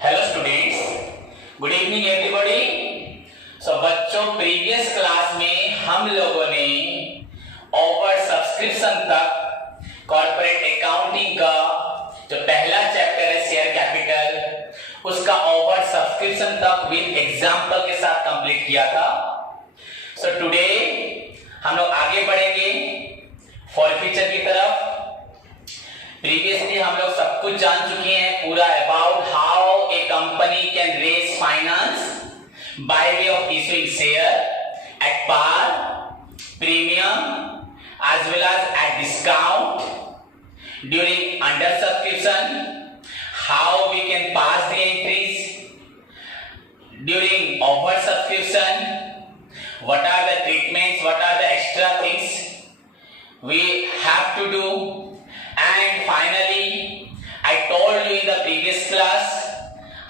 Hello students, good evening everybody. बच्चों, previous class में हम लोगों ने ओवर सब्सक्रिप्शन तक कॉर्पोरेट अकाउंटिंग का जो पहला चैप्टर है शेयर कैपिटल, उसका ओवर सब्सक्रिप्शन तक विद एग्जांपल के साथ कंप्लीट किया था। टुडे हम लोग आगे बढ़ेंगे फॉरफीचर की तरफ। प्रीवियसली हम लोग सब कुछ जान चुके हैं पूरा about how a company can raise finance by way of issuing share at par, premium as well as at discount during under subscription, how we can pass the entries during over subscription, what are the treatments, what are the extra things we have to do. And finally, I told you in the previous class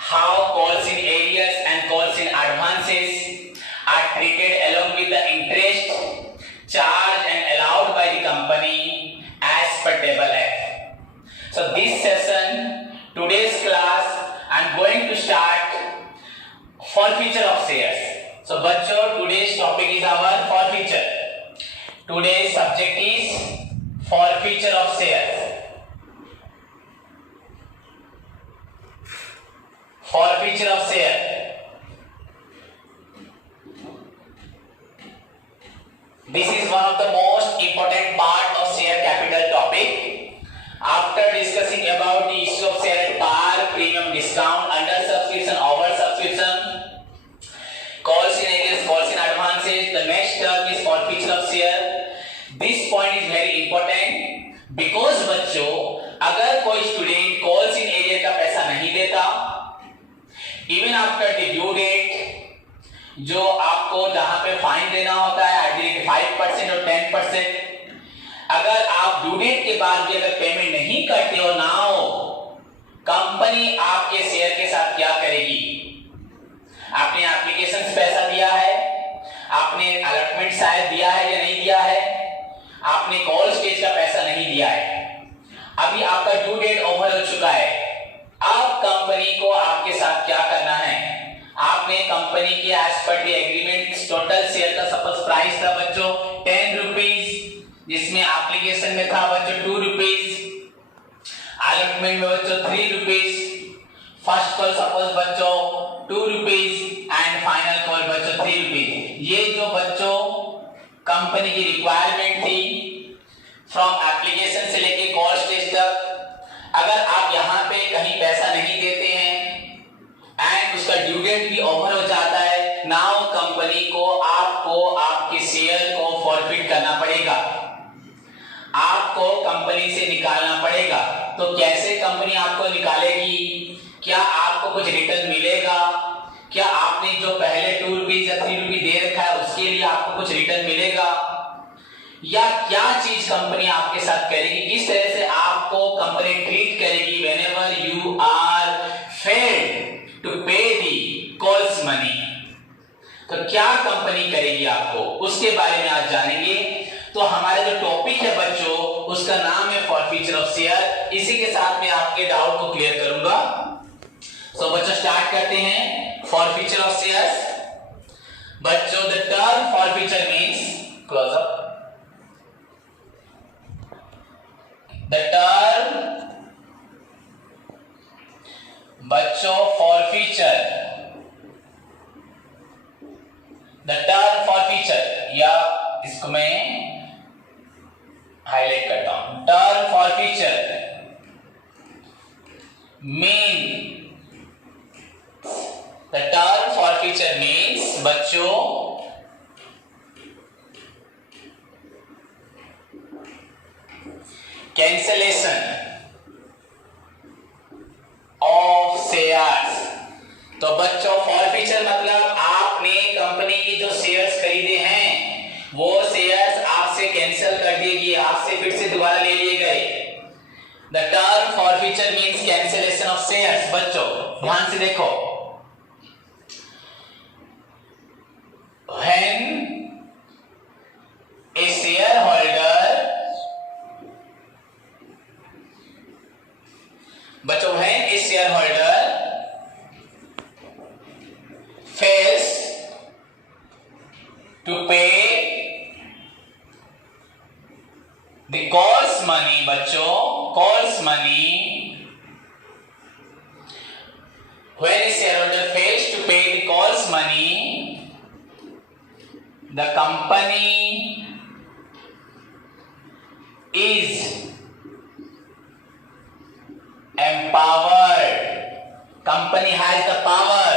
how calls in arrears and calls in advances are treated along with the interest charged and allowed by the company as per table F. So this session, today's class, I am going to start forfeiture of shares. So बच्चों, today's topic is our forfeiture. Today's subject is forfeiture of shares. Forfeiture of share. This is one of the most important part of share capital topic. After discussing about the issue of share at par, premium, discount, under subscription, over subscription, calls in arrears, calls in advances, the next term is forfeiture of share. This point is very important because बच्चों, अगर कोई student calls in arrear का पैसा नहीं देता, even after the due date, जो आपको जहां पे फाइन देना होता है आइडियली 5% और 10%, अगर आप ड्यू डेट के बाद भी अगर पेमेंट नहीं करते हो ना हो, कंपनी आपके शेयर के साथ क्या करेगी? आपने एप्लीकेशन पैसा दिया है, आपने अलॉटमेंट शायद दिया है या नहीं दिया है, आपने कॉल स्टेज का पैसा नहीं दिया है, अभी आपका ड्यू डेट ओवर हो चुका है। अब कंपनी को आपके साथ क्या करना है? आपने कंपनी के एज पर द एग्रीमेंट टोटल शेयर का सपोज प्राइस था बच्चों 10 रुपीज, जिसमें एप्लीकेशन में था बच्चों 2 रुपीज, अलॉटमेंट में बच्चों 3 रुपीज, फर्स्ट कॉल सपोज बच्चों 2 रुपीज एंड फाइनल कॉल बच्चों 3 रुपीज। ये जो बच्चों कंपनी की रिक्वायरमेंट थी फ्रॉम एप्लीकेशन से लेके कॉल स्टेज तक, अगर आप यहाँ पे कहीं पैसा नहीं देते हैं एंड उसका ड्यू डेट भी ओवर हो जाता है, नाउ कंपनी को आपको आपके शेयर को फॉरफिट करना पड़ेगा, आपको कंपनी से निकालना पड़ेगा। तो कैसे कंपनी आपको निकालेगी? क्या आपको कुछ रिटर्न मिलेगा? क्या आपने जो पहले 2 रुपीज या 3 रुपीज दे रखा है उसके लिए आपको कुछ रिटर्न मिलेगा? या क्या चीज कंपनी आपके साथ करेगी? किस तरह से आपको कंपनी ट्रीट करेगी whenever you are failed to pay the calls money? तो क्या कंपनी करेगी आपको, उसके बारे में आज जानेंगे। तो हमारा जो टॉपिक है बच्चों, उसका नाम है फॉरफीचर ऑफ शेयर। इसी के साथ मैं आपके डाउट को क्लियर करूंगा। बच्चों स्टार्ट करते हैं फॉरफीचर ऑफ शेयर्स। बच्चों, the term forfeiture means, close up, the term बच्चों फॉरफीचर, द टर्म फॉरफीचर, या इसको मैं हाईलाइट करता हूं, term forfeiture mean, the term forfeiture means बच्चों cancellation of shares। तो बच्चों forfeiture मतलब आपने कंपनी की जो शेयर्स खरीदे हैं वो शेयर्स आपसे कैंसिल कर दिए गए, आपसे फिर से दोबारा ले लिए गए। The term forfeiture means cancellation of shares। बच्चों ध्यान से देखो, when a shareholder, बच्चों when a shareholder The calls money, बच्चों, calls money, when a shareholder fails to pay the calls money, the company is empowered. Company has the power.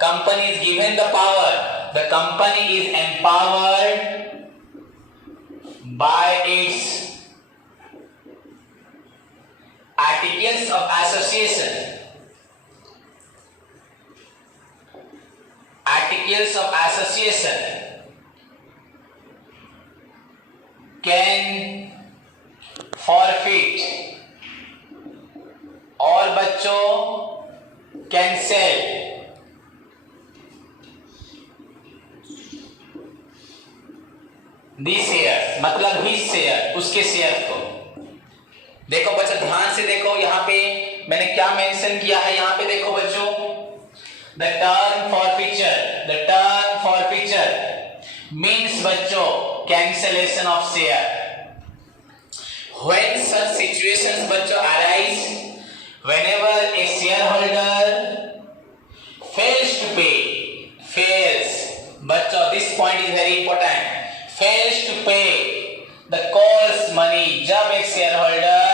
Company is given the power. The company is empowered by its articles of association. Articles of association can forfeit और बच्चों cancel दी share, मतलब ही share, उसके share को। देखो बच्चों ध्यान से देखो, यहाँ पे मैंने क्या मेंशन किया है, यहाँ पे देखो बच्चों, द टर्म फॉरफीचर मीन्स बच्चों cancellation of share. When such situations बच्चों arise, whenever a shareholder fails to pay, बच्चों this point is very important, fails to pay the calls money, जब एक shareholder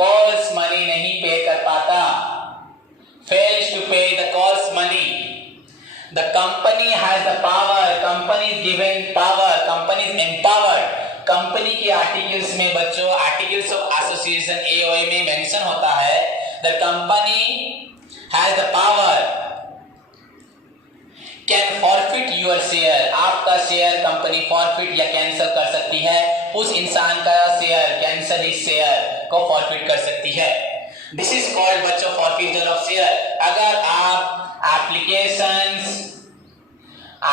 calls money नहीं पे कर पाता, fails to pay the calls money, the company has the power, company is given power, company is empowered। Company के articles में बच्चों, articles of association AOA में मेंशन होता है, the company has the power can forfeit your share, आपका share company forfeit या cancel कर सकती है, उस इंसान का शेयर, कैंसिल हिज शेयर को फॉरफिट कर सकती है। दिस इज कॉल्ड बच्चों फॉरफिटर ऑफ शेयर। अगर आप एप्लीकेशंस,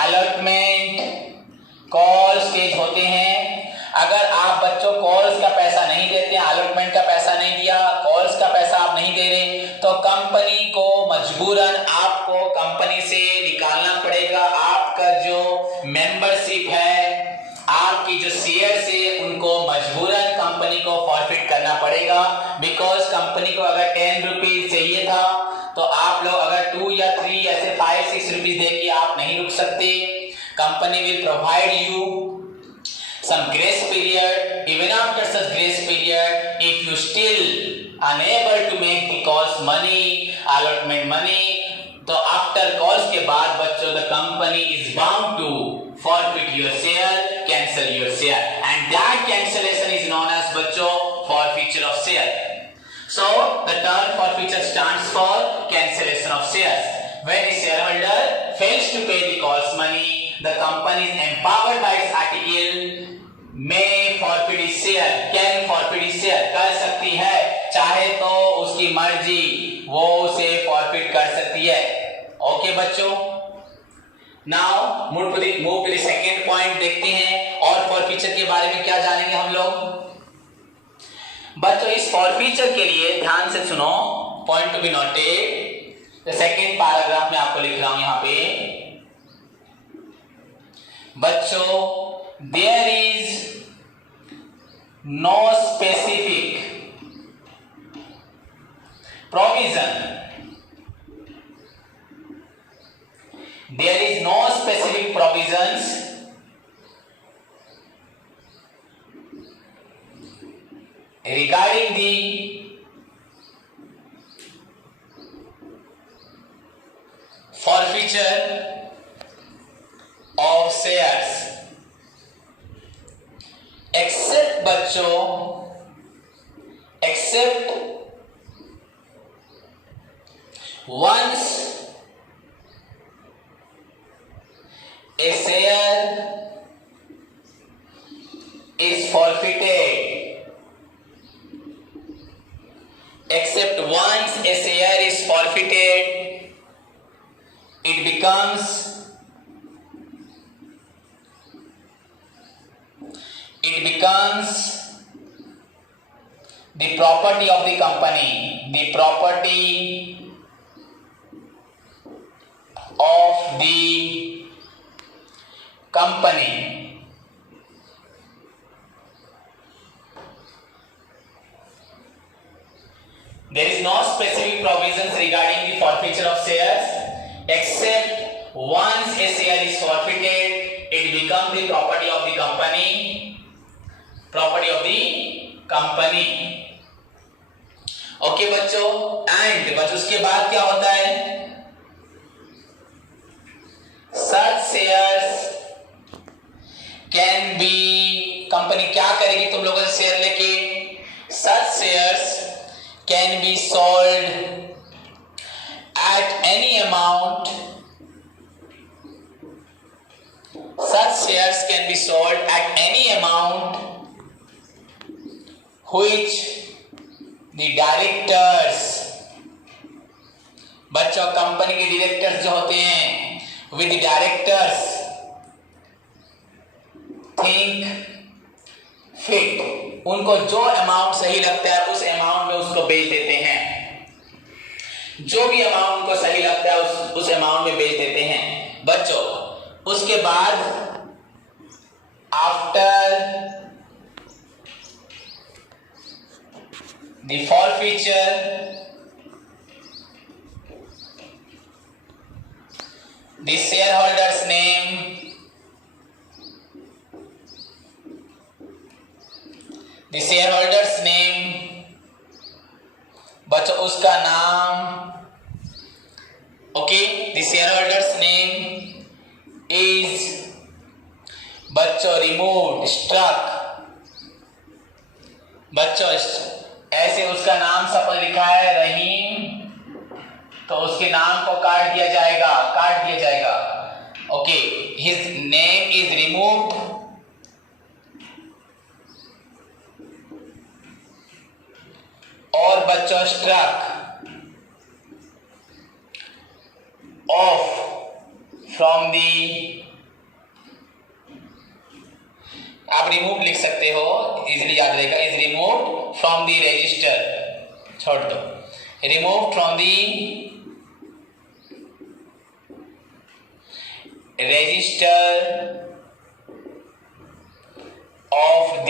अलॉटमेंट, कॉल स्टेज होते हैं, अगर आप बच्चों कॉल्स का पैसा नहीं देते, अलॉटमेंट का पैसा नहीं दिया, कॉल्स का पैसा आप नहीं दे रहे, तो कंपनी को मजबूरन आपको कंपनी से निकालना पड़ेगा। आपका जो मेंबरशिप है, आपकी जो शेयर्स है, उनको मजबूरन कंपनी को फॉरफिट करना पड़ेगा। बिकॉज कंपनी को अगर 10 रुपीज चाहिए था, तो आप लोग अगर 2 या 3 ऐसे 5-6 रुपीज देके आप नहीं रुक सकते। Company will provide you some grace period. Even after such grace period, if you still unable to make the calls money, allotment money, तो after calls के बाद बच्चों the company is bound to forfeit your share, cancel your share, and that cancellation is known as बच्चों forfeiture of share. So the term forfeiture stands for cancellation of shares. When a shareholder fails to pay the calls money, the company is empowered by its article may forfeit its share, can forfeit its share, कर सकती है, चाहे तो उसकी मर्जी वो उसे forfeit कर सकती है। ओके बच्चों, now move to the second point देखते हैं, और forfeiture के बारे में क्या जानेंगे हम लोग। बच्चों इस forfeiture के लिए ध्यान से सुनो, point to be noted, the second paragraph में आपको लिख रहा हूं यहाँ पे। बच्चों there is no specific provision, there is no specific provisions regarding the forfeiture of shares except बच्चों, except once a share is forfeited, except once a share is forfeited, it becomes the property of the company, the property of the company, There is no specific provisions regarding the forfeiture of shares, except once a share is forfeited, it becomes the property of the company. Property of the company. Okay बच्चों, and बच्चों उसके बाद क्या होता है? Such shares can be, company क्या करेगी तुम लोगों से शेयर लेके? Such shares can be sold at any amount. Such shares can be sold at any amount which the directors, बच्चों कंपनी के डायरेक्टर्स जो होते हैं, with the directors think fit, उनको जो अमाउंट सही लगता है उस अमाउंट में उसको बेच देते हैं। जो भी अमाउंट उनको सही लगता है उस अमाउंट में बेच देते हैं बच्चों। उसके बाद after the forfeiture, the shareholders name, the shareholders name, बच्चों उसका नाम, okay, the shareholders name is बच्चों removed, struck, बच्चों ऐसे उसका नाम सपोज लिखा है रहीम, तो उसके नाम को काट दिया जाएगा, okay, his name is removed, और बच्चों struck off from the, आप रिमूव लिख सकते हो, इजीली याद रहेगा, is removed from the register, छोड़ दो, remove from the register of the,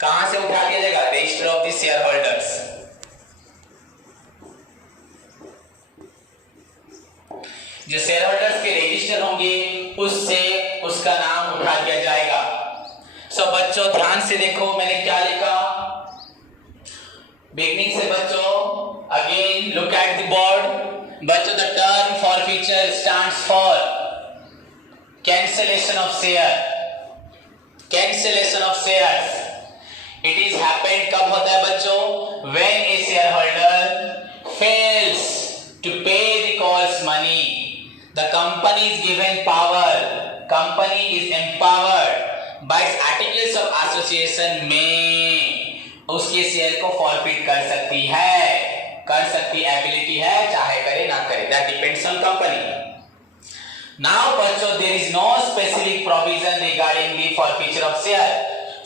कहां से उठा दिया जाएगा? Register of the share holders. जो शेयर होल्डर्स के रजिस्टर होंगे उससे उसका नाम उठा दिया जाएगा। सो बच्चों ध्यान से देखो मैंने क्या लिखा बिगनिंग से बच्चों, again look at the board. बच्चों the term forfeiture stands for cancellation of share, cancellation of shares. It is happened कब होता है बच्चों? When a share holder fails to pay the calls money, the company is given power, company is empowered by its articles of association में उसके share को forfeit कर सकती है, एबिलिटी है, चाहे करे ना करे, that depends on company. Now बच्चों there is no specific provision regarding the forfeiture of share.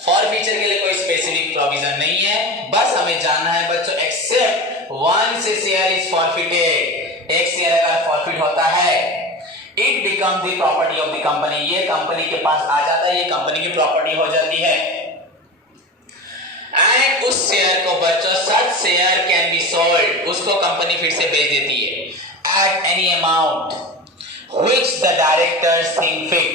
Forfeiture के लिए कोई स्पेसिफिक प्रोविजन नहीं है, बस हमें जानना है बच्चों except once a share is forfeited, एक शेयर अगर फॉरफिट होता है, it become the property of the company, ये कंपनी के पास आ जाता है, ये कंपनी की प्रॉपर्टी हो जाती है। एंड उस शेयर को बच्चों सच शेयर कैन बी सोल्ड, उसको कंपनी फिर से बेच देती है at any amount which the directors think fit,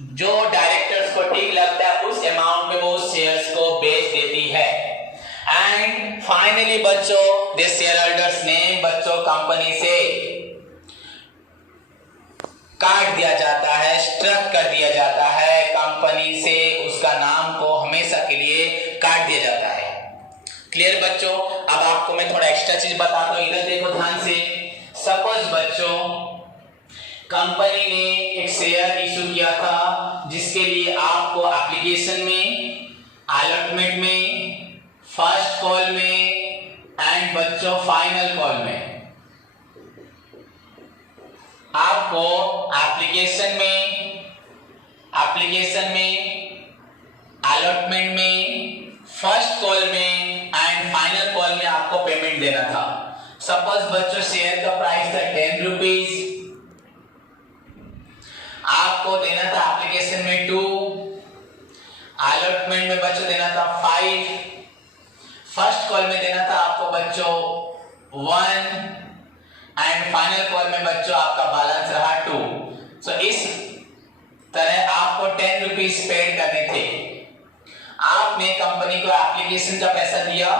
जो डायरेक्टर्स को ठीक लगता है उस अमाउंट में वो उस शेयर्स को बेच देती है। एंड फाइनली बच्चों द शेयर होल्डर्स नेम बच्चों कंपनी से काट दिया जाता है, स्ट्रक कर दिया जाता है, कंपनी से उसका नाम को हमेशा के लिए काट दिया जाता है। क्लियर बच्चों? अब आपको मैं थोड़ा एक्स्ट्रा चीज बताता हूं, इधर देखो ध्यान से। सपोज बच्चों कंपनी ने एक शेयर इशू किया था जिसके लिए आपको एप्लीकेशन में, अलॉटमेंट में, फर्स्ट कॉल में एंड बच्चों फाइनल कॉल में आपको एप्लीकेशन में, अलॉटमेंट में, फर्स्ट कॉल में एंड फाइनल कॉल में आपको पेमेंट देना था। सपोज बच्चों शेयर का प्राइस था 10 रुपीज, आपको देना था एप्लीकेशन में 2, अलॉटमेंट में बच्चों देना था 5, फर्स्ट कॉल में देना था आपको बच्चों 1 एंड फाइनल कॉल में बच्चों आपका बैलेंस रहा 2। सो इस तरह आपको 10 रुपीज पेड करने थे। आपने कंपनी को एप्लीकेशन का पैसा दिया,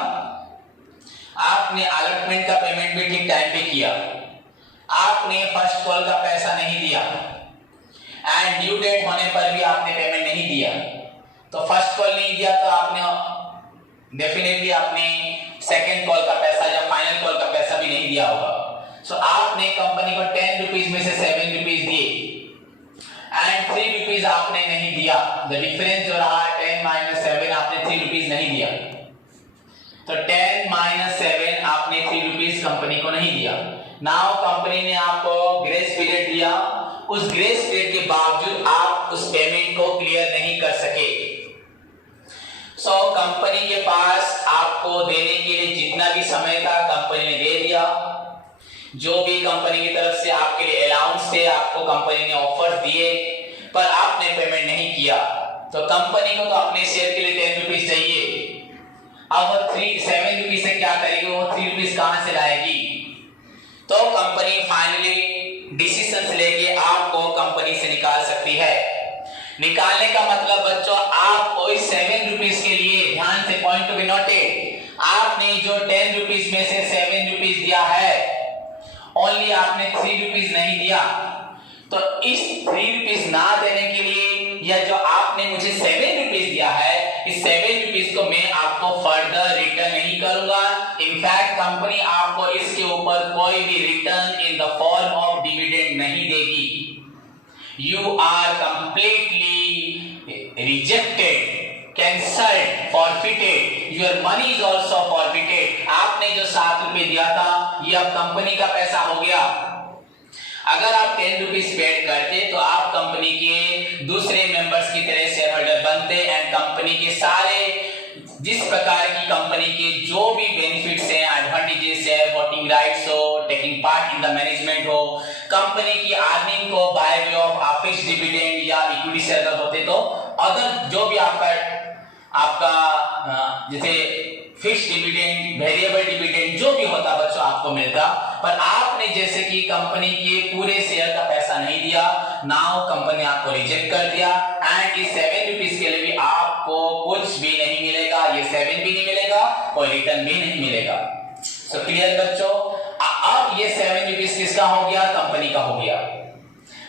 आपने अलॉटमेंट का पेमेंट भी ठीक टाइम पे किया, आपने फर्स्ट कॉल का पैसा नहीं दिया एंड ड्यू डेट होने पर भी आपने पेमेंट नहीं दिया। तो फर्स्ट कॉल नहीं दिया तो आपने डेफिनेटली आपने सेकंड कॉल का पैसा या फाइनल कॉल का पैसा भी नहीं दिया होगा। सो आपने कंपनी को 10 रुपीज में से 7 रुपीज दिए एंड 3 रुपीज आपने नहीं दिया। द डिफरेंस जो रहा 10 माइनस 7 आपने 3 रुपीज नहीं दिया। तो 10 माइनस 7 आपने 3 रुपीज कंपनी को नहीं दिया। नाउ कंपनी ने आपको ग्रेस पीरियड दिया, उस ग्रेस पीरियड के बावजूद आप उस पेमेंट को क्लियर नहीं कर सके। सो कंपनी के पास आपको देने के लिए जितना भी समय था कंपनी ने दे दिया। जो भी कंपनी की तरफ से आपके लिए अलाउंस थे आपको कंपनी ने ऑफर दिए, पर आपने पेमेंट नहीं किया। तो कंपनी को तो अपने शेयर के लिए 10 रुपीज चाहिए। अब वो 7 रुपीज से क्या करेगी, वो 3 रुपीज कहां से लाएगी? तो कंपनी फाइनली डिसीजन लेके आपको कंपनी से निकाल सकती है। निकालने का मतलब बच्चों आपको इस 7 रुपीज के लिए, ध्यान से पॉइंट टू बी नोटेड, आपने जो 10 रुपीज में से 7 रुपीज दिया है, ओनली आपने 3 रुपीज नहीं दिया। तो इस 3 रुपीज ना देने के लिए या जो आपने मुझे 7 रुपीज दिया है, इस 7 रुपीज को मैं आपको फर्दर रिटर्न नहीं करूंगा। इनफैक्ट कंपनी आपको इसके ऊपर कोई भी return in the form of dividend नहीं देगी। You are completely rejected, cancelled, forfeited, your money is also forfeited. आपने जो 7 रुपए दिया था ये अब कंपनी का पैसा हो गया। अगर आप 10 रुपीज पेड करते तो आप कंपनी के दूसरे मेंबर्स की तरह शेयर होल्डर बनते एंड कंपनी के सारे जिस प्रकार की कंपनी के जो भी बेनिफिट्स हैं, एडवांटेजेस है, वोटिंग राइट्स हो, taking part in the management हो, कंपनी की अर्निंग को bye way of fixed dividend या इक्विटी शेयर होते तो अदर जो भी आपका जैसे फिक्स्ड डिविडेंड, वेरिएबल डिविडेंड जो भी होता बच्चों आपको मिलता। पर आपने जैसे कि कंपनी के पूरे शेयर का पैसा नहीं दिया, नाउ कंपनी आपको रिजेक्ट कर दिया एंड इस 7 रुपीज के लिए भी आपको कुछ भी नहीं मिलेगा। ये 7 भी नहीं मिलेगा, कोई रिटर्न भी नहीं मिलेगा। सो क्लियर बच्चों? अब ये 7 रुपीज किसका हो गया? कंपनी का हो गया।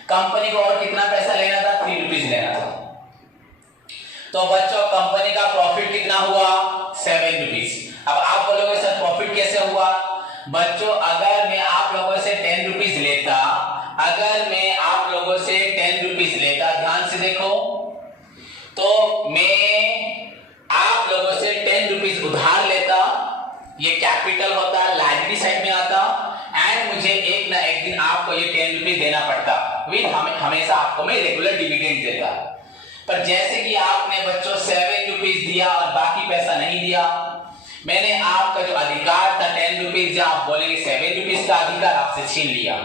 कंपनी को और कितना पैसा लेना था? 3 रुपीज लेना था। तो बच्चों कंपनी का प्रॉफिट कितना हुआ? 7 रुपीज। अब आप बोलोगे सर प्रॉफिट कैसे हुआ? बच्चों अगर मैं आप लोगों से 10 रुपीज लेता, अगर मैं आप लोगों से 10 रुपीज लेता, ध्यान से देखो, तो मैं आप लोगों से 10 रुपीज उधार लेता, ये कैपिटल होता, लायबिलिटी साइड में आता एंड मुझे एक ना एक दिन आपको ये 10 रुपीज देना पड़ता, विद हमेशा आपको मैं रेगुलर डिविडेंड देता। पर जैसे कि आपने बच्चों 7 रुपीज दिया और बाकी पैसा नहीं दिया, मैंने आपका जो अधिकार था 10 रुपीज, या आप बोलेंगे 7 रुपीज का अधिकार आपसे छीन लिया,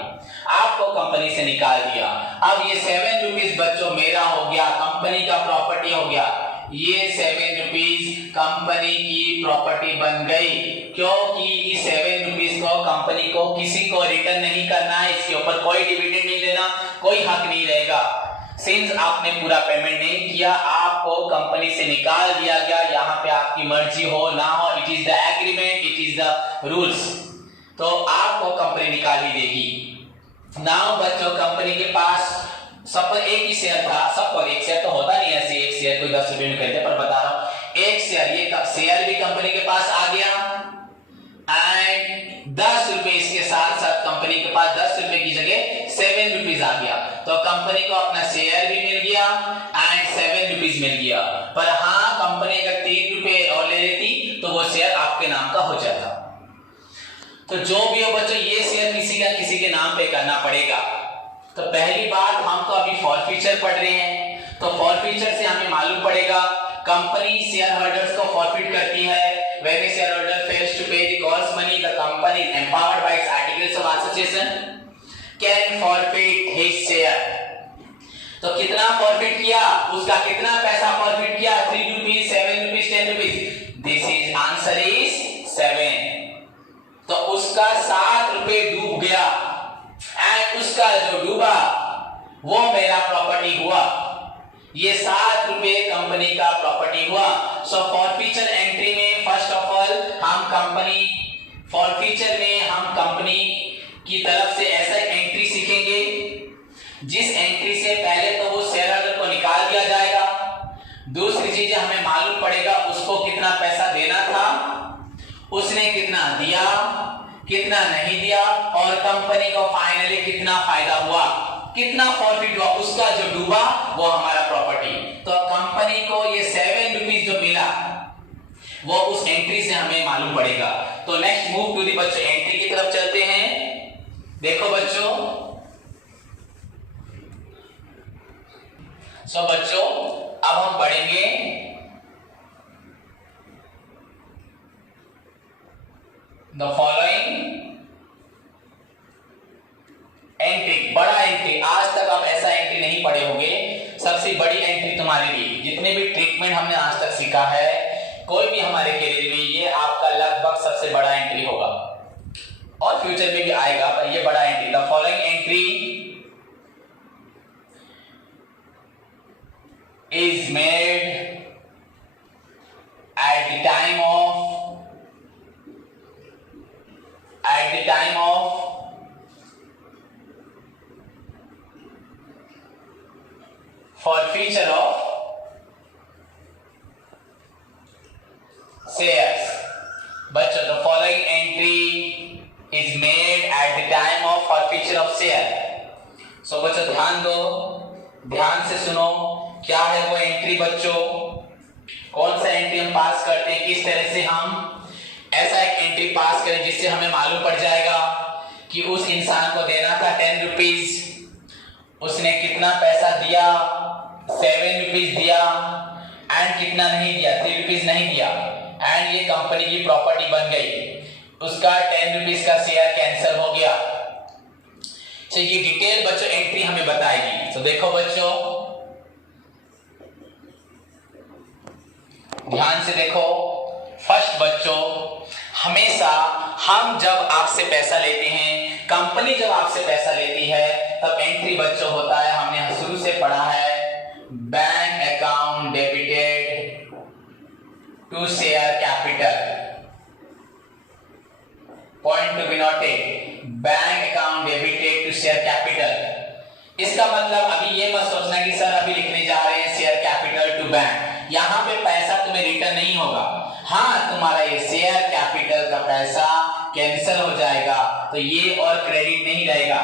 आपको कंपनी से निकाल दिया। अब ये 7 रुपीज बच्चों मेरा हो गया, कंपनी का प्रॉपर्टी हो गया। ये 7 रुपीज कंपनी की प्रॉपर्टी बन गई, क्योंकि इस 7 रुपीज को कंपनी को किसी को रिटर्न नहीं करना है, इसके ऊपर कोई डिविडेंड नहीं देना, कोई हक नहीं रहेगा। सिंस आपने पूरा पेमेंट नहीं किया, आपको कंपनी से निकाल दिया गया। यहाँ पे आपकी मर्जी हो ना हो, it is the agreement, it is the rules, तो आपको कंपनी निकाल ही देगी। नाउ बच्चों कंपनी के पास सब एक ही शेयर था, सबको एक शेयर तो होता नहीं, ऐसे एक शेयर कोई 10 रुपए में खरीदे, पर बता रहा हूं एक शेयर, ये शेयर भी कंपनी के पास आ गया एंड 10 रुपए इसके साथ साथ कंपनी के पास 10 रुपए की जगह 7 रुपीज आ गया। तो कंपनी को अपना शेयर भी मिल गया एंड 7 रुपीज मिल गया। पर हाँ, कंपनी अगर 3 रुपए और ले लेती तो वो शेयर आपके नाम का हो जाता। तो जो भी हो बच्चों, ये शेयर किसी के नाम पे करना पड़ेगा। तो पहली बात, हम तो अभी फॉरफीचर पढ़ रहे हैं, तो फॉरफीचर से हमें मालूम पड़ेगा कंपनी शेयर होल्डर्स को फॉरफिट करती है। When a shareholder fails to pay the cost money, the company empowered by its articles of association can forfeit his share. तो कितना फॉरफिट किया, उसका कितना पैसा फॉरफिट किया? 3 rupees, 7 rupees, 10 rupees. This is answer is उसका जो डूबा वो मेरा प्रॉपर्टी हुआ। ये 7 रुपए कंपनी का प्रॉपर्टी हुआ। सो फॉरफीचर एंट्री में फर्स्ट ऑफ ऑल हम कंपनी फॉरफीचर में हम कंपनी की तरफ से ऐसा एंट्री सीखेंगे जिस एंट्री से पहले तो वो शेयर होल्डर को निकाल दिया जाएगा, दूसरी चीज हमें मालूम पड़ेगा उसको कितना पैसा देना था, उसने कितना दिया, कितना नहीं दिया, और कंपनी को फाइनली कितना फायदा हुआ, कितना प्रॉफिट हुआ, उसका जो डूबा वो हमारा प्रॉपर्टी। तो कंपनी को ये 7 रुपीज जो मिला वो उस एंट्री से हमें मालूम पड़ेगा। तो नेक्स्ट मूव टू दी बच्चों एंट्री की तरफ चलते हैं। देखो बच्चों, सो बच्चों अब हम पढ़ेंगे द फॉलोइंग एंट्री। बड़ा एंट्री, आज तक आप ऐसा एंट्री नहीं पढ़े होंगे, सबसे बड़ी एंट्री तुम्हारे लिए। जितने भी ट्रीटमेंट हमने आज तक सीखा है कोई भी हमारे करियर में, ये आपका लगभग सबसे बड़ा एंट्री होगा और फ्यूचर में भी आएगा, पर ये बड़ा entry. The following entry is made at the time of forfeiture of shares. बच्चों the following entry is made at the time of forfeiture of share. So बच्चों ध्यान दो, ध्यान से सुनो, क्या है वो एंट्री बच्चों, कौन सा एंट्री हम पास करते हैं, किस तरह से हम ऐसा एक एंट्री पास करें जिससे हमें मालूम पड़ जाएगा कि उस इंसान को देना था 10 रुपीज, उसने कितना पैसा दिया, 7 रुपीज दिया, एंड कितना नहीं दिया, 3 रुपीज नहीं दिया, एंड ये कंपनी की प्रॉपर्टी बन गई, उसका 10 रुपीज का शेयर कैंसिल हो गया। तो ये डिटेल बच्चों एंट्री हमें बताएगी। तो देखो बच्चों ध्यान से देखो, फर्स्ट बच्चों हमेशा हम जब आपसे पैसा लेते हैं, कंपनी जब आपसे पैसा लेती है, तब एंट्री बच्चों होता है, हमने शुरू से पढ़ा है, bank account debited to share capital. Point to be noted, bank account debited to share capital. इसका मतलब अभी ये मत सोचना कि सर अभी लिखने जा रहे हैं शेयर कैपिटल टू बैंक, यहाँ पे पैसा तुम्हें रिटर्न नहीं होगा। हाँ, तुम्हारा ये शेयर कैपिटल का पैसा कैंसिल हो जाएगा, तो ये और क्रेडिट नहीं रहेगा।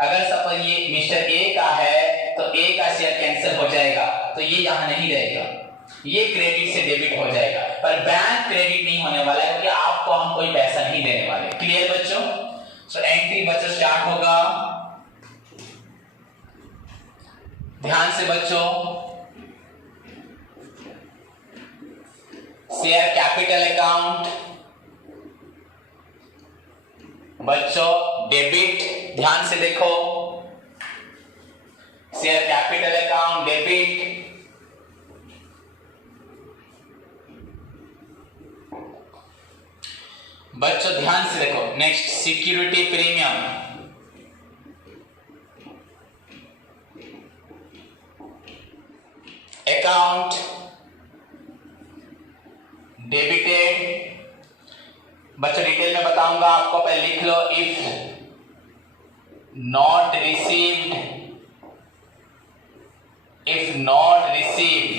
अगर सपोज ये मिस्टर ए का है तो ए का शेयर कैंसिल हो जाएगा, तो ये यहाँ नहीं रहेगा, ये क्रेडिट से डेबिट हो जाएगा। पर बैंक क्रेडिट नहीं होने वाला है क्योंकि आपको हम कोई पैसा नहीं देने वाले। क्लियर बच्चों? सो एंट्री बच्चों स्टार्ट होगा, ध्यान से बच्चों। शेयर कैपिटल अकाउंट बच्चों डेबिट, ध्यान से देखो, शेयर कैपिटल अकाउंट डेबिट, बच्चों ध्यान से देखो। Next security premium, account debited. बच्चों डिटेल में बताऊंगा आपको, पहले लिख लो, if not received, if not received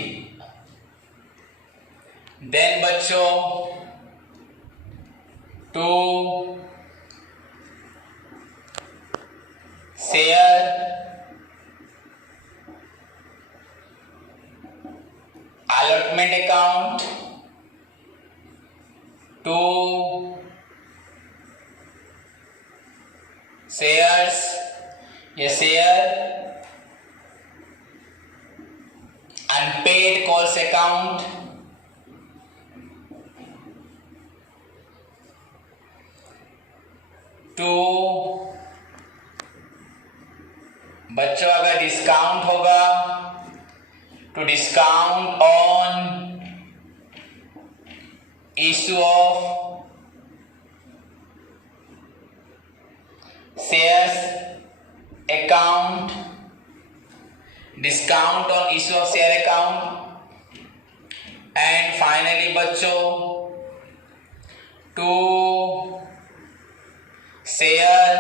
then बच्चों to share allotment account to shares, ये share unpaid calls account to बच्चों अगर डिस्काउंट होगा to discount on issue of shares account, discount on issue of share account, and finally बच्चों to share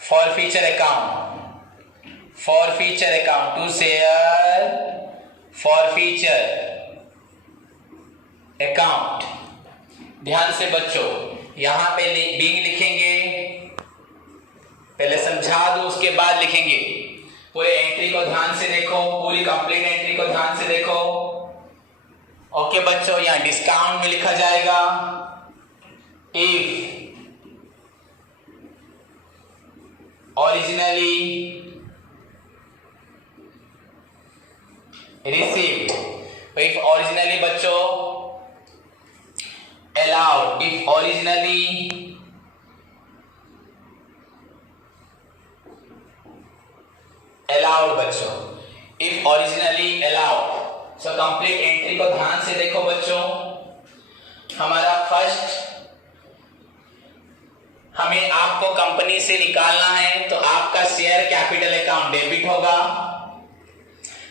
forfeiture account, to share forfeiture account। ध्यान से बच्चों यहां पे बिंग लिखेंगे, पहले समझा दो उसके बाद लिखेंगे। पूरे एंट्री को ध्यान से देखो, पूरी कंप्लीट एंट्री को ध्यान से देखो। ओके बच्चों, यहां डिस्काउंट में लिखा जाएगा if originally received, if originally बच्चों allowed, if originally allowed बच्चों, if originally allowed। So complete entry को ध्यान से देखो बच्चों। हमारा फर्स्ट, हमें आपको कंपनी से निकालना है तो आपका शेयर कैपिटल अकाउंट डेबिट होगा।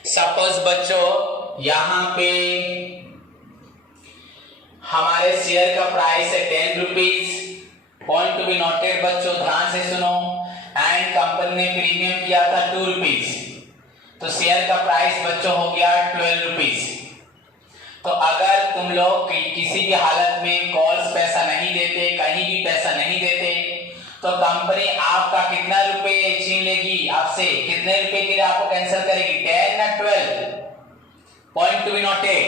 सपोज बच्चों यहां पे हमारे शेयर का प्राइस है 10 rupees. Point to be noted बच्चों, ध्यान से सुनो। एंड कंपनी ने प्रीमियम किया था 2 रुपीज, तो शेयर का प्राइस बच्चों हो गया 12 रुपीज। तो अगर तुम लोग किसी भी हालत में कॉल्स पैसा नहीं देते, कहीं भी पैसा नहीं देते, तो कंपनी आपका कितना रुपए छीन लेगी आपसे, कितने रुपए के लिए आपको कैंसिल करेगी, 10 ना 12। पॉइंट टू बी नोटेड,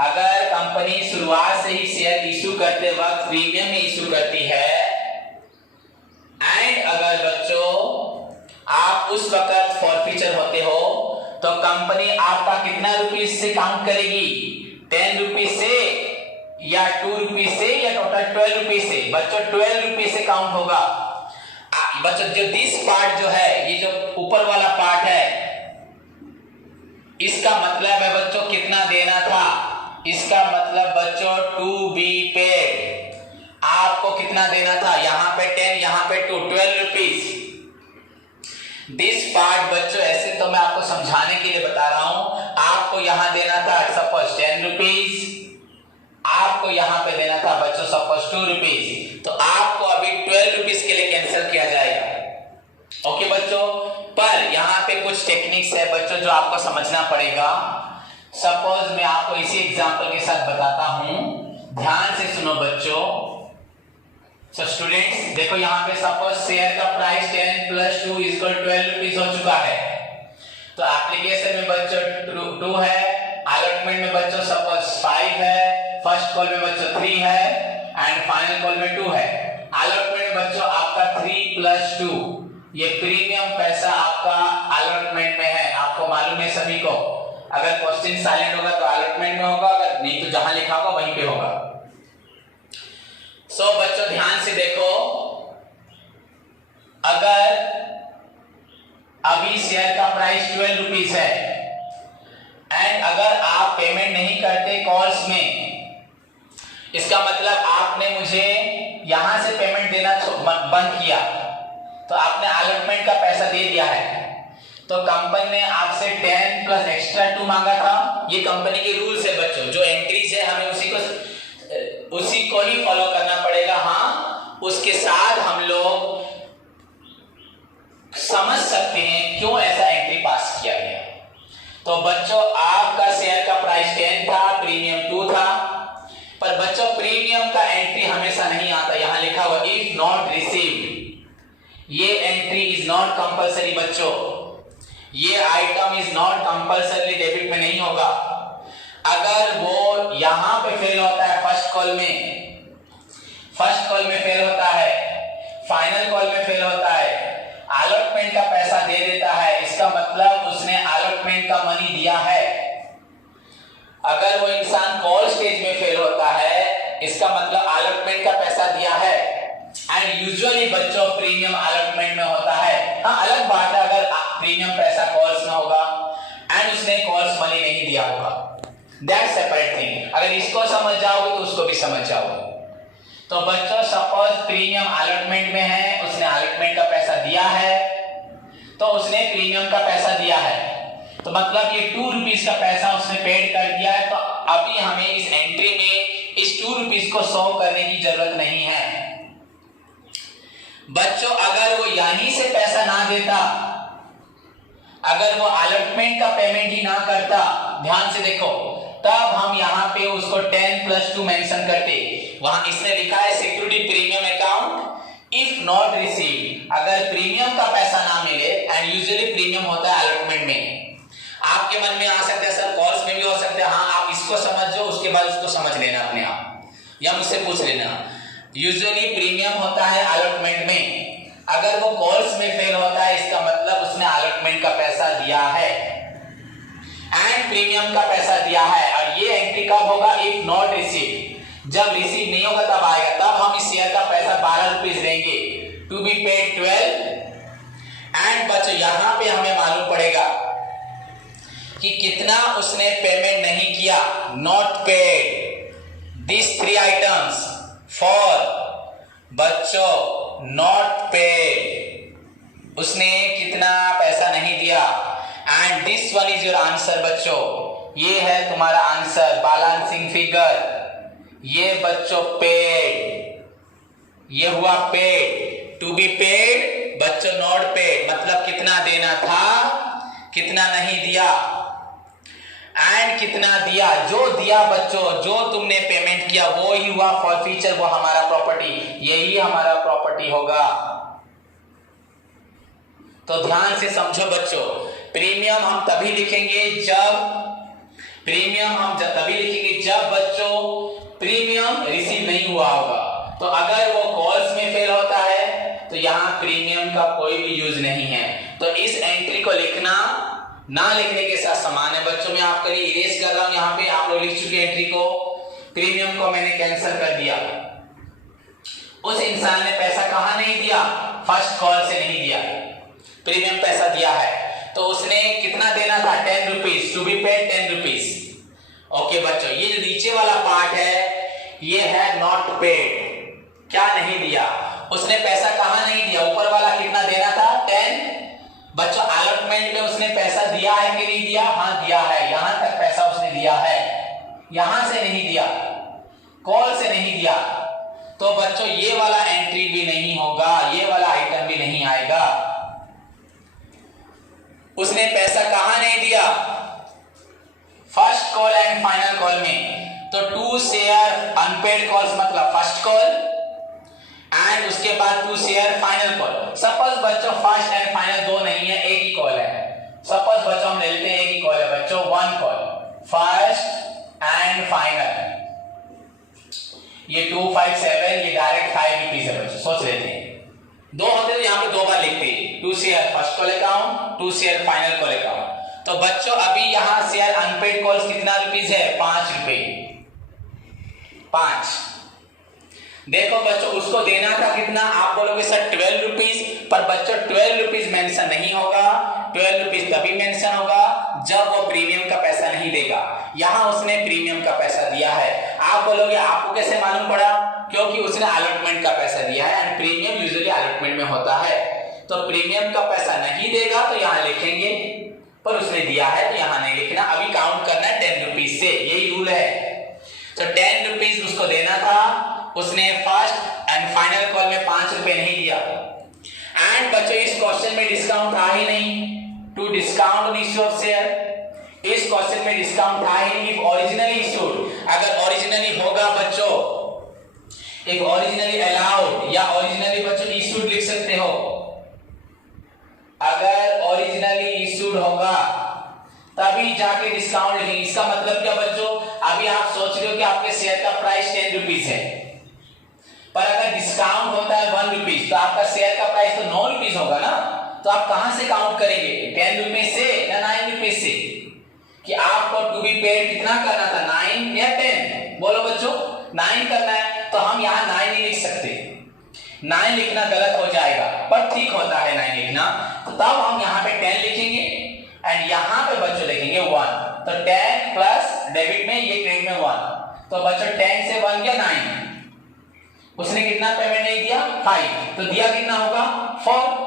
अगर कंपनी शुरुआत से ही शेयर इशू करते वक्त प्रीमियम में इशू करती है, एंड अगर बच्चों आप उस वक्त फॉरफीचर होते हो, तो कंपनी आपका कितना रुपीज से काउंट करेगी, 10 रुपीज से या 2 रुपीज से या टोटल 12 रुपीज से। बच्चों 12 रुपीज से काउंट होगा। बच्चों जो दिस पार्ट जो है, ये जो ऊपर वाला पार्ट है, इसका मतलब है बच्चों कितना देना था, इसका मतलब बच्चों टू बी पेड, आपको कितना देना था, यहां पे 10, यहां पे 2, 12 रुपीज। दिस पार्ट बच्चों ऐसे तो मैं आपको समझाने के लिए बता रहा हूं, आपको यहां देना था सपोज 10 रुपीज, आपको यहां पे देना था बच्चों सपोज 2 रुपीज, तो आपको अभी 12 रुपीज के लिए कैंसिल किया जाएगा। ओके बच्चों, पर यहां पे कुछ टेक्निक्स है बच्चों जो आपको समझना पड़ेगा। सपोज मैं आपको इसी एग्जांपल के साथ बताता हूं, ध्यान से सुनो बच्चों। सो स्टूडेंट्स देखो यहां पे सपोज शेयर का प्राइस 10 + 2 = 12 रुपीज हो चुका है। तो एप्लीकेशन में बच्चों 2 है, अलॉटमेंट में बच्चों सपोज 5 है, फर्स्ट कॉल में बच्चों 3 है, एंड फाइनल कॉल में 2 है। अलॉटमेंट में बच्चों आपका 3 + 2, ये प्रीमियम पैसा आपका अलॉटमेंट में है, आपको मालूम है सभी को। अगर क्वेश्चन साइलेंट होगा तो अलॉटमेंट में होगा, अगर नहीं तो जहां लिखा होगा वहीं पे होगा। सो बच्चों ध्यान से देखो, अगर अभी शेयर का प्राइस 12 रुपीज है, एंड अगर आप पेमेंट नहीं करते कॉल्स में, इसका मतलब आपने मुझे यहां से पेमेंट देना बंद किया, तो आपने अलॉटमेंट का पैसा दे दिया है, तो कंपनी ने आपसे 10 + एक्स्ट्रा 2 मांगा था। ये कंपनी के रूल्स है बच्चों, जो एंट्रीज है हमें उसी को ही फॉलो करना पड़ेगा। हाँ, उसके साथ हम लोग समझ सकते हैं क्यों ऐसा एंट्री पास किया गया। तो बच्चों आपका शेयर का प्राइस 10 था, प्रीमियम 2 था, पर बच्चों प्रीमियम का एंट्री हमेशा नहीं आता। यहां लिखा हुआ इफ नॉट रिसीव्ड, ये एंट्री इज नॉट कंपलसरी बच्चों, ये item is not compulsory debit में नहीं होगा। अगर वो यहां पे फेल होता है, फर्स्ट कॉल में फेल होता है, फाइनल कॉल में फेल होता है, अलॉटमेंट का पैसा दे देता है, इसका मतलब उसने अलॉटमेंट का मनी दिया है। अगर वो इंसान कॉल स्टेज में फेल होता है, इसका मतलब अलॉटमेंट का पैसा दिया है। एंड यूजुअली बच्चों प्रीमियम अलॉटमेंट में होता है। हाँ, अलग बात है अगर प्रीमियम पैसा कॉल्स में होगा एंड उसने कॉल्स मनी नहीं दिया होगा, दैट्स सेपरेट थिंग। अगर इसको समझ जाओगे तो उसको भी समझ जाओगे। तो बच्चों सपोज प्रीमियम अलॉटमेंट में है, उसने अलॉटमेंट का पैसा दिया है, तो उसने प्रीमियम का पैसा दिया है, तो मतलब ये 2 रुपीज का पैसा उसने पेड कर दिया है। तो अभी हमें इस एंट्री में इस 2 रुपीज को शो करने की जरूरत नहीं है। बच्चों अगर वो यहीं से पैसा ना देता, अगर वो अलॉटमेंट का पेमेंट ही ना करता, ध्यान से देखो, तब हम यहाँ पे उसको 10+2 मेंशन करते। वहां इसने लिखा है security premium account if not receive, अगर प्रीमियम का पैसा ना मिले, एंड यूजुअली प्रीमियम होता है अलॉटमेंट में। आपके मन में आ सकता है सर कॉल्स में भी हो सकता है, हाँ आप इसको समझो उसके बाद उसको समझ लेना अपने आप, या मुझसे पूछ लेना। यूजुअली प्रीमियम होता है अलॉटमेंट में, अगर वो कॉल्स में फेल होता है इसका मतलब उसने अलॉटमेंट का पैसा दिया है एंड प्रीमियम का पैसा दिया है। और ये एंट्री कब होगा? इफ नॉट रिसीव, जब रिसीव नहीं होगा तब आएगा, तब हम इस शेयर का पैसा 12 रुपीज देंगे, टू बी पेड 12। एंड बच्चों यहां पे हमें मालूम पड़ेगा कि कितना उसने पेमेंट नहीं किया, not paid this 3 items for बच्चों नॉट पेड, उसने कितना पैसा नहीं दिया। And this one is your answer बच्चों, ये है तुम्हारा आंसर, बैलेंसिंग फिगर। ये बच्चों पेड, ये हुआ पेड, टू बी पेड बच्चों नॉट पेड, मतलब कितना देना था, कितना नहीं दिया, एंड कितना दिया, जो दिया बच्चों, जो तुमने पेमेंट किया वो ही हुआ फॉर फ्यूचर, वो हमारा प्रॉपर्टी, यही हमारा प्रॉपर्टी होगा। तो ध्यान से समझो बच्चों, प्रीमियम हम तभी लिखेंगे जब, प्रीमियम हम तभी लिखेंगे जब बच्चों प्रीमियम रिसीव नहीं हुआ होगा। तो अगर वो कॉल्स में फेल होता है तो यहाँ प्रीमियम का कोई भी यूज नहीं है। तो इस एंट्री को लिखना ना लिखने के साथ समान है बच्चों। मैं आपके लिए इरेज कर रहा हूं, यहाँ पे आप लोग लिख चुके एंट्री को, प्रीमियम को मैंने कैंसिल कर दिया। उस इंसान ने पैसा कहां नहीं दिया? फर्स्ट कॉल से नहीं दिया, प्रीमियम पैसा दिया है। तो उसने कितना देना था? 10 rupees, to be paid 10 rupees. Okay बच्चों, ये जो नीचे वाला पार्ट है ये है नॉट पेड, क्या नहीं दिया, उसने पैसा कहां नहीं दिया, ऊपर वाला कितना देना था? 10। बच्चों अलॉटमेंट में उसने पैसा दिया है कि नहीं दिया? हाँ दिया है, यहां तक पैसा उसने दिया है, यहां से नहीं दिया, कॉल से नहीं दिया। तो बच्चों ये वाला एंट्री भी नहीं होगा, ये वाला आइटम भी नहीं आएगा। उसने पैसा कहां नहीं दिया? First call and final call में। तो 2 शेयर अनपेड कॉल्स मतलब फर्स्ट कॉल, एंड उसके बाद 2 शेयर फाइनल कॉल। सपोज बच्चों फर्स्ट एंड फाइनल दो नहीं है, एक ही कॉल है। सपोज बच्चों हम ले लेते हैं एक ही कॉल है बच्चों, 1 कॉल, फर्स्ट एंड फाइनल। ये 257, ये डायरेक्ट 5 रुपीज है बच्चों, सोच लेते हैं। दो होते तो यहाँ पे 2 बार लिखते, 2 share first call account, 2 share final call account. तो बच्चों अभी यहां शेयर अनपेड कॉल्स कितना रुपीज है? 5 रुपए, 5। देखो बच्चों उसको देना था कितना? आप बोलोगे सर 12 रुपीज, पर बच्चों 12 रुपीज मेंशन नहीं होगा। 12 रुपीज तभी मेंशन होगा जब वो प्रीमियम का पैसा नहीं देगा। यहां उसने प्रीमियम का पैसा दिया है। आप बोलोगे आपको कैसे मालूम पड़ा? क्योंकि उसने अलॉटमेंट का पैसा दिया है, एंड प्रीमियम यूजुअली अलॉटमेंट में होता है। तो प्रीमियम का पैसा नहीं देगा तो यहां लिखेंगे, पर उसने दिया है तो यहां नहीं लिखना। अभी काउंट करना है 10 रुपीज से, यही रूल है। तो 10 रुपीज उसको देना था, उसने फर्स्ट एंड फाइनल कॉल में 5 रुपए नहीं दिया। एंड बच्चों इस क्वेश्चन में डिस्काउंट था ही नहीं, to discount on issue of share. इस क्वेश्चन में डिस्काउंट था ही नहीं। इफ ओरिजिनली इशूड, अगर ओरिजिनली होगा बच्चों, एक ओरिजिनली अलाउड या ओरिजिनली बच्चों इशूड लिख सकते हो। अगर ओरिजिनली इशूड होगा तभी जाके डिस्काउंट लिखेंगे। इसका मतलब क्या बच्चों? अभी आप सोच रहे हो कि आपके शेयर का प्राइस 10 रुपीज है, पर अगर डिस्काउंट होता है 1 रुपीज तो आपका शेयर का प्राइस तो 9 रुपीज होगा ना। तो आप कहां से काउंट करेंगे? 10 रुपीज से या 9 रुपीज से? कि आपको टू बी पेड कितना करना था, 9 या 10? बोलो बच्चों 9 करना है, तो हम यहाँ 9 नहीं लिख सकते। 9 लिखना गलत हो जाएगा, पर ठीक होता है 9 लिखना। तो तब हम यहाँ पे 10 लिखेंगे, एंड यहाँ पे बच्चों लिखेंगे 1। तो 10 प्लस डेबिट में, ये क्रेडिट में 1। तो बच्चों 10 से 1 गया 9, उसने कितना पेमेंट नहीं दिया 5, तो दिया कितना होगा 4।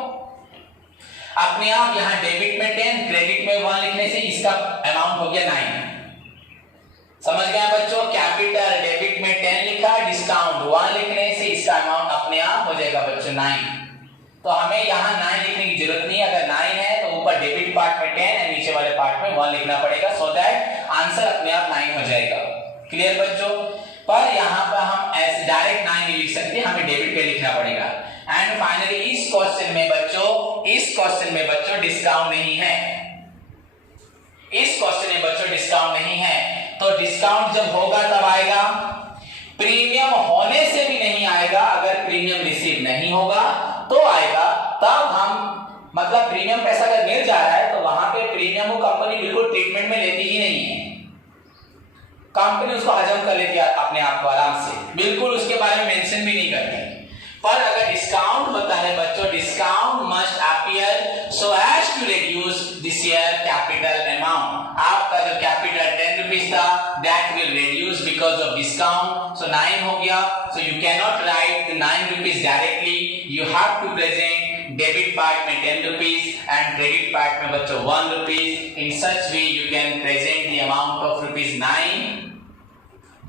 अपने आप यहां डेबिट में 10 क्रेडिट में 1 लिखने से इसका अमाउंट हो गया 9। समझ गए बच्चों, कैपिटल डेबिट में 10 लिखा, डिस्काउंट 1 लिखने से इसका अमाउंट अपने आप हो जाएगा बच्चों 9। तो हमें यहाँ 9 लिखने की जरूरत नहीं है, अगर 9 है तो ऊपर डेबिट पार्ट में 10 और नीचे वाले पार्ट में 1 लिखना पड़ेगा, सो दैट आंसर अपने आप 9 हो जाएगा। क्लियर बच्चों, पर यहाँ पर हम ऐसे डायरेक्ट 9 नहीं लिख सकते, हमें डेबिट पे लिखना पड़ेगा। एंड फाइनली इस क्वेश्चन में बच्चों डिस्काउंट नहीं है, इस क्वेश्चन में बच्चों डिस्काउंट नहीं है। तो डिस्काउंट जब होगा तब आएगा, प्रीमियम होने से भी नहीं आएगा। अगर प्रीमियम रिसीव नहीं होगा तो आएगा, तब हम मतलब प्रीमियम पैसा अगर मिल जा रहा है तो वहां पे प्रीमियम को कंपनी बिल्कुल ट्रीटमेंट में लेती ही नहीं है, कंपनी उसको हजम कर लेती है अपने आप को आराम से, बिल्कुल उसके बारे में मेंशन भी नहीं करती। पर अगर डिस्काउंट होता है बच्चों, discount must appear so as to reduce the share capital amount. आपका जो कैपिटल 10 रुपीस था that will reduce because of discount, so 9 हो गया। So you can not write the 9 rupees directly, you have to present debit part में 10 rupees and credit part में बच्चों 1 rupees. In such way you can present the amount of ₹9।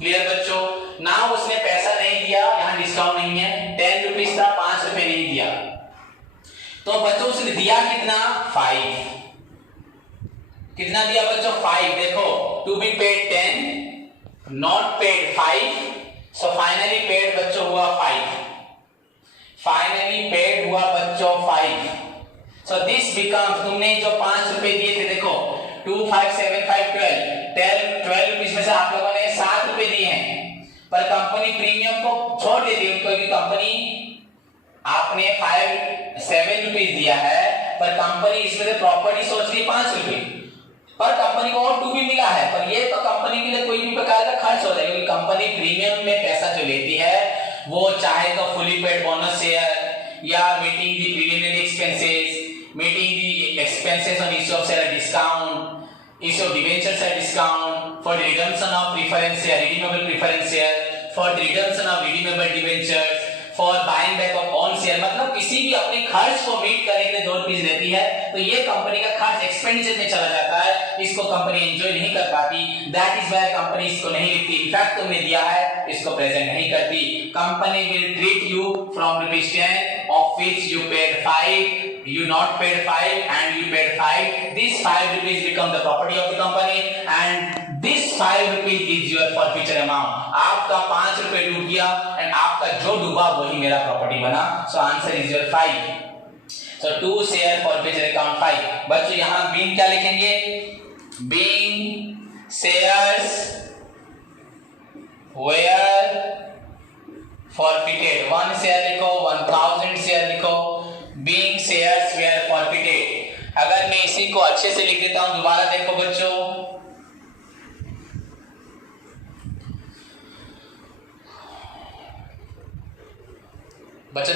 Clear बच्चों, ना उसने पैसा नहीं दिया, यहाँ डिस्काउंट नहीं है, 10 रुपीस था, 5 रुपए नहीं दिया, तो बच्चों उसने दिया कितना 5। कितना दिया बच्चों 5। देखो to be paid 10, not paid 5, so finally paid बच्चों हुआ 5। फाइनली पेड हुआ बच्चों 5। सो दिस बिकम्स, तुमने जो 5 रुपए दिए थे, देखो 2 5 7 5 12 रुपीस में से आप लोगों ने 7 रुपए दिए हैं, पर कंपनी प्रीमियम को छोड़ देती है, क्योंकि कंपनी आपने 7 रुपीस दिया है, पर कंपनी इसमें से प्रॉपर्टी सोच रही 5 रुपए, पर कंपनी को और 2 भी मिला है, पर ये तो कंपनी के लिए कोई भी प्रकार का खर्च हो जाएगा, क्योंकि कंपनी प्रीमियम में पैसा जो लेती है वो चाहे तो फुली पेड बोनस शेयर या meeting the preliminary expenses, meeting the expenses on issue of share discount, issue of debentures at discount, for the redemption of preference share, redeemable preference share, for the redemption of redeemable debentures, for buying back of own share, मतलब किसी भी अपने खर्च को meet करने के लिए 2 rupees देती है, तो ये कंपनी का खर्च एक्सपेंडिचर में चला जाता है, इसको कंपनी एंजॉय नहीं कर पाती, दैट इज व्हाई कंपनी इसको नहीं लिखती। इनफैक्ट तुमने दिया है इसको प्रेजेंट नहीं करती। Company will treat you from ₹10 of which you paid 5, you not paid 5 and you paid 5, this 5 rupees become the property of the company and this 5 rupees is your forfeiture amount। आपका 5 रुपए डूब गया and आपका जो डूबा वही मेरा property बना, so answer is your 5। So 2 share forfeiture account 5। बच्चों यहाँ बीइंग क्या लिखेंगे, being shares where forfeited, 1 share लिखो, 1000 शेयर लिखो, being shares were forfeited। अगर मैं इसी को अच्छे से लिख देता हूं, दोबारा देखो बच्चों,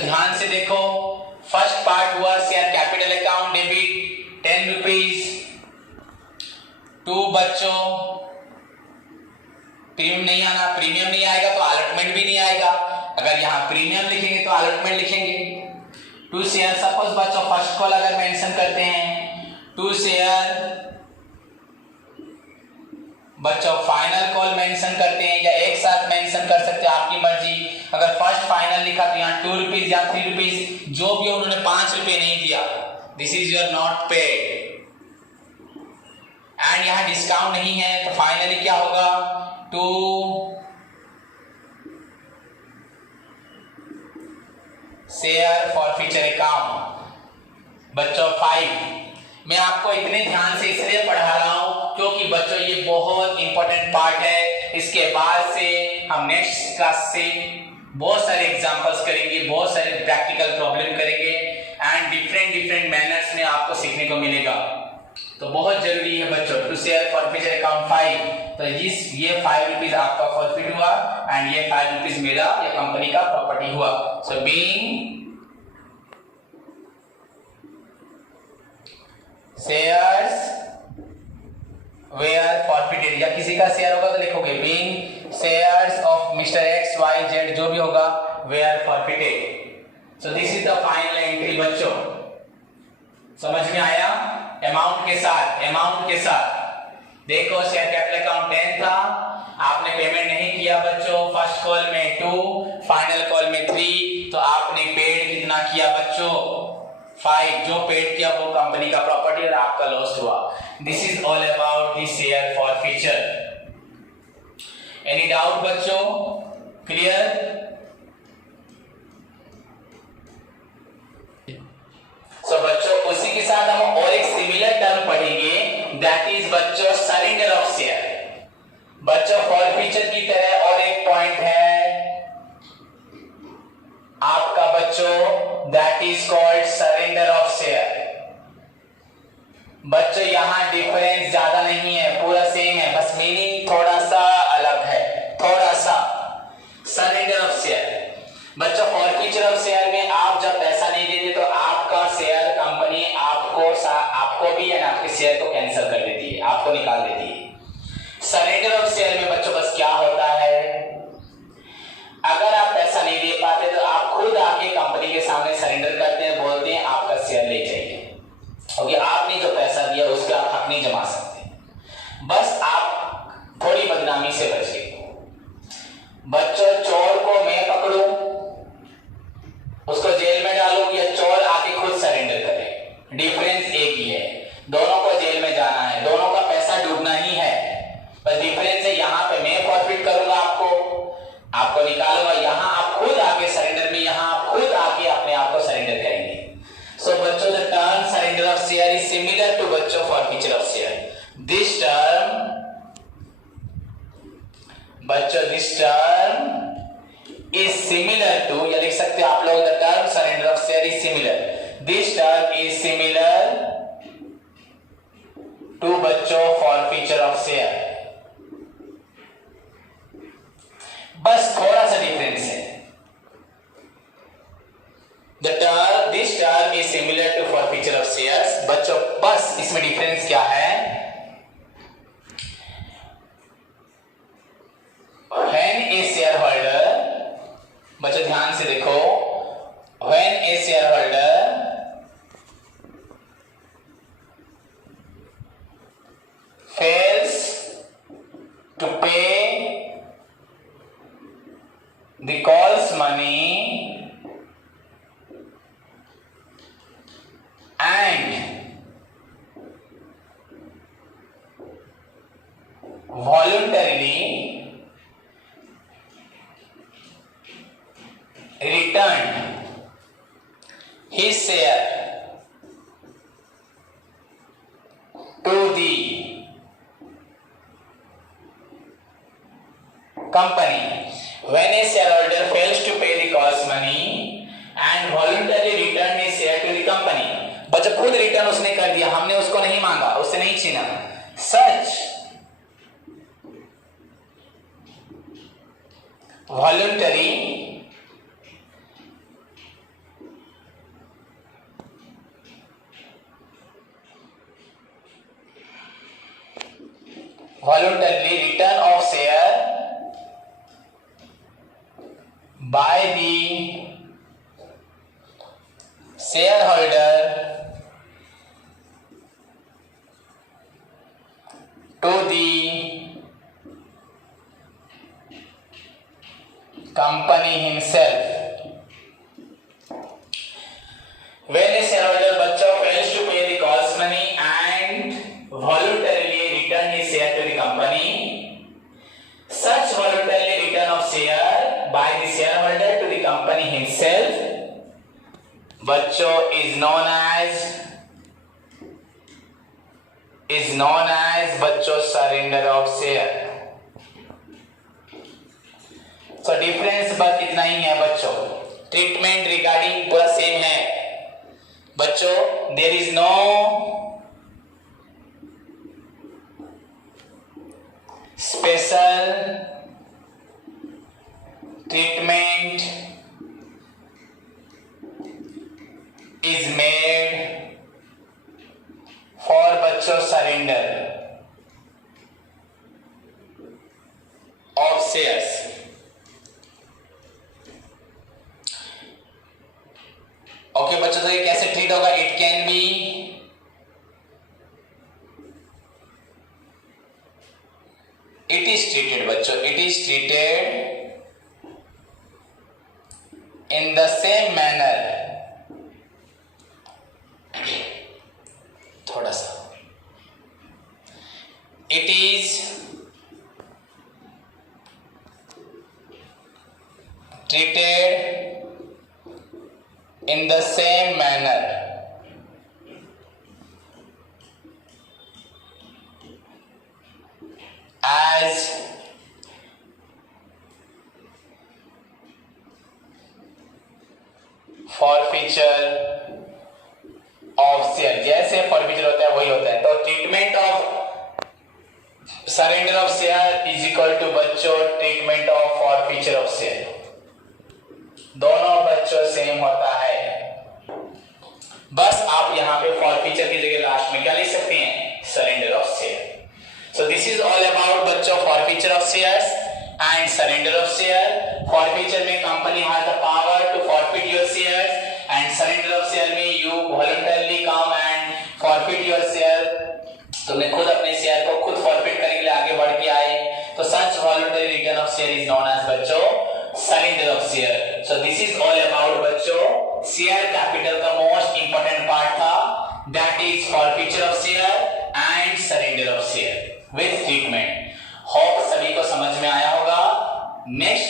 ध्यान से देखो, फर्स्ट पार्ट हुआ share capital account debit 10 rupees, 2 बच्चों प्रीमियम नहीं आना, प्रीमियम नहीं आएगा तो अलॉटमेंट भी नहीं आएगा, अगर यहाँ प्रीमियम लिखेंगे तो अलॉटमेंट लिखेंगे। 2 शेयर, सपोज बच्चों फर्स्ट कॉल अगर मेंशन करते हैं 2 शेयर, बच्चों फाइनल कॉल मेंशन करते हैं या एक साथ मेंशन कर सकते हैं, आपकी मर्जी। अगर फर्स्ट फाइनल लिखा तो यहाँ 2 रुपीस या 3 रुपीस, जो भी उन्होंने 5 रुपए नहीं दिया, this is your not paid. And यहाँ डिस्काउंट नहीं है तो फाइनली क्या होगा, 2 शेयर फॉरफीचर अकाउंट बच्चों 5। मैं आपको इतने ध्यान से इसलिए पढ़ा रहा हूं क्योंकि बच्चों ये बहुत इंपॉर्टेंट पार्ट है। इसके बाद से हम नेक्स्ट क्लास से बहुत सारे एग्जांपल्स करेंगे, बहुत सारे प्रैक्टिकल प्रॉब्लम करेंगे एंड डिफरेंट मैनर्स में आपको सीखने को मिलेगा। तो बहुत जरूरी है बच्चों टू शेयर फॉरफीचर अकाउंट 5। तो ये 5 रुपीज आपका फॉरफीट हुआ एंड ये 5 रुपीज मेरा या कंपनी का प्रॉपर्टी हुआ। So being shares were forfeited, या किसी का शेयर होगा तो लिखोगे being shares of mister X Y Z, जो भी होगा were forfeited. So this is the final entry बच्चों, समझ में आया? अमाउंट के साथ देखो शेयर कैपिटल अकाउंट 10 था, आपने पेमेंट नहीं किया बच्चों, फर्स्ट कॉल में 2, फाइनल कॉल में 3, तो आपने पेड कितना किया बच्चों? 5। जो पेड किया वो कंपनी का प्रॉपर्टी और आपका लॉस हुआ। This is all about the share forfeiture. Any doubt बच्चों? क्लियर? सो बच्चों उसी के साथ हम और एक सिमिलर टर्म पढ़ेंगे, दैट इज बच्चों सरेंडर ऑफ शेयर। बच्चों फॉरफीचर की तरह और एक पॉइंट है आपका बच्चों, that is called surrender of share. बच्चों यहां डिफरेंस ज्यादा नहीं है, पूरा सेम है, बस मीनिंग थोड़ा सा अलग है, थोड़ा सा। सरेंडर ऑफ शेयर बच्चों, फॉरफीचर ऑफ शेयर में आप जब पैसा नहीं देते तो आपका शेयर कंपनी आपको भी या आपके शेयर को कैंसिल कर देती है, आपको निकाल देती है। सरेंडर ऑफ शेयर में बच्चों बस क्या होता है, अगर आप पैसा नहीं दे पाते तो आप खुद आके कंपनी के सामने सरेंडर करते हैं, बोलते हैं आपका शेयर ले जाइए, क्योंकि आपने जो पैसा दिया उसका आप हक नहीं जमा सकते, बस आप थोड़ी बदनामी से बच गए। बच्चों चोर को मैं पकड़ूं, उसको जेल में डालूं, या चोर आके खुद सरेंडर करे, डिफरेंस एक ही है, दोनों को जेल में जाना है, दोनों का पैसा डूबना ही है, बस डिफरेंस है यहाँ पे मैं प्रॉफिट करूंगा, आपको निकालूंगा, यहाँ आप खुद आके सरेंडर में, यहाँ आप खुद आके अपने आप को सरेंडर करेंगे। सो बच्चों the term surrender of share is similar to बच्चों forfeiture of share. This term बच्चों is similar to, या लिख सकते हैं आप लोग, the term surrender of share is similar. This term is similar to बच्चों forfeiture of share. बस थोड़ा सा डिफरेंस है। This term is similar to forfeiture of shares. बच्चों बस इसमें डिफरेंस क्या है? When a shareholder, बच्चों ध्यान से देखो, when a shareholder fails to pay the calls money and voluntarily returned his share to the company. When a shareholder fails to pay the cost money and voluntarily return his share to the company, बच्चों खुद return उसने कर दिया, हमने उसको नहीं मांगा, उससे नहीं छीना, सच voluntary return of share by the shareholder to the company himself. When a shareholder बच्चों fails to pay the cost money and voluntarily return his share to the company, such voluntary return of share by the shareholder to the company himself, बच्चों is known as बच्चों surrender of share. So difference बस इतना ही है बच्चों, treatment regarding पूरा same है बच्चों, there is no special treatment is made for बच्चों surrender of shares. ओके बच्चों, तो ये कैसे ट्रीट होगा? It can be it is treated बच्चों, it is treated in the same manner, थोड़ा सा, it is treated in the same manner as forfeiture of share, जैसे forfeiture होता है वही होता है। तो treatment of surrender of share is equal to बच्चों treatment of forfeiture of share, दोनों बच्चों सेम होता है। बस आप यहाँ पे फॉरफीचर की जगह लास्ट में क्या लिख सकते हैं? Surrender of share. So this is all about बच्चों forfeiture of shares and surrender of share. Forfeiture में company has the power to forfeit your shares and surrender of share में you voluntarily come and forfeit your share, तुमने खुद अपने share को खुद forfeit करने के लिए आगे बढ़ के आए, तो such voluntary return of share is known as बच्चों surrender of share. So this is all about बच्चों शेयर कैपिटल का मोस्ट इंपोर्टेंट पार्ट था, that is forfeiture of share and surrender of share with treatment. Hope सभी को समझ में आया होगा। नेक्स्ट